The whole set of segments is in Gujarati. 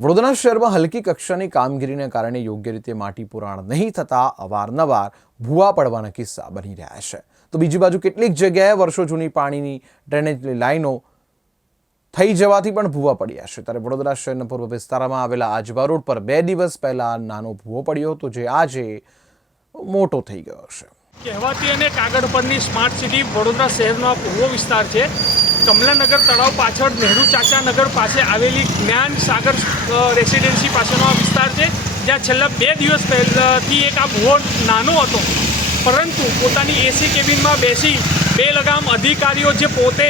વડોદરા શહેરમાં હલકી કક્ષાની કામગીરીને કારણે યોગ્ય રીતે માટી પુરાણ નહીં થતાં અવારનવાર ભૂવા પડવાના કિસ્સા બની રહ્યા છે. તો બીજી બાજુ કેટલીક જગ્યાએ વર્ષો જૂની પાણીની ડ્રેનેજની લાઈનો થઈ જવાથી પણ ભૂવા પડ્યા છે. ત્યારે વડોદરા શહેરના પૂર્વ વિસ્તારમાં આવેલા આજવા રોડ પર બે દિવસ પહેલા નાનો ભૂવો પડ્યો હતો, જે આજે મોટો થઈ ગયો છે. કહેવાતી અને કાગળ પરની સ્માર્ટ સિટી વડોદરા શહેરનો પૂર્વ વિસ્તાર છે. કમલાનગર તળાવ પાછળ નહેરુ ચાચા નગર પાસે આવેલી જ્ઞાન સાગર રેસિડેન્સી પાસેનો આ વિસ્તાર છે, જ્યાં છેલ્લા બે દિવસ પહેલાથી એક આ ભૂવો નાનો હતો. પરંતુ પોતાની એસી કેબિનમાં બેસી બે લગામ અધિકારીઓ જે પોતે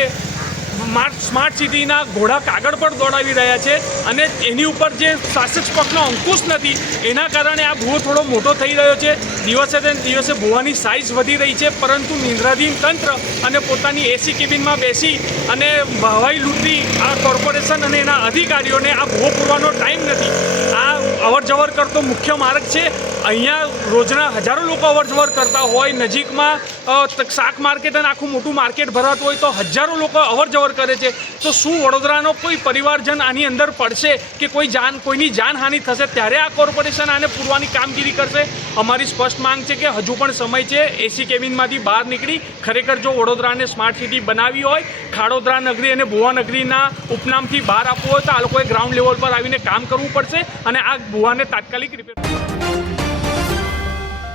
સ્માર્ટ સિટીના ઘોડા કાગળ પર દોડાવી રહ્યા છે અને એની ઉપર જે શાસક પક્ષનો અંકુશ નથી, એના કારણે આ ભૂવો થોડો મોટો થઈ રહ્યો છે. દિવસે ને દિવસે ભૂવાની સાઇઝ વધી રહી છે, પરંતુ નિંદ્રાધીન તંત્ર અને પોતાની એસી કેબિનમાં બેસી અને હવાઈ લૂંટી આ કોર્પોરેશન અને એના અધિકારીઓને આ ભૂવો પૂરવાનો ટાઈમ નથી. આ અવર જવર કરતો મુખ્ય માર્ગ છે અહીંયા રોજના હજારો લોકો અવરજવર કરતા હોય, નજીકમાં શાક માર્કેટ અને આખું મોટું માર્કેટ ભરાતું હોય તો હજારો લોકો અવરજવર કરે છે. તો શું વડોદરાનો કોઈ પરિવારજન આની અંદર પડશે કે કોઈ જાન, કોઈની જાનહાનિ થશે ત્યારે આ કોર્પોરેશન આને પૂરવાની કામગીરી કરશે? અમારી સ્પષ્ટ માંગ છે કે હજુ પણ સમય છે એસી કેબિનમાંથી બહાર નીકળી ખરેખર જો વડોદરાને સ્માર્ટ સિટી બનાવી હોય, ખાડોદરા નગરી અને ભુવા નગરીના ઉપનામથી બહાર આપવું હોય તો આ લોકોએ ગ્રાઉન્ડ લેવલ પર આવીને કામ કરવું પડશે અને આ ભુવાને તાત્કાલિક રિપેર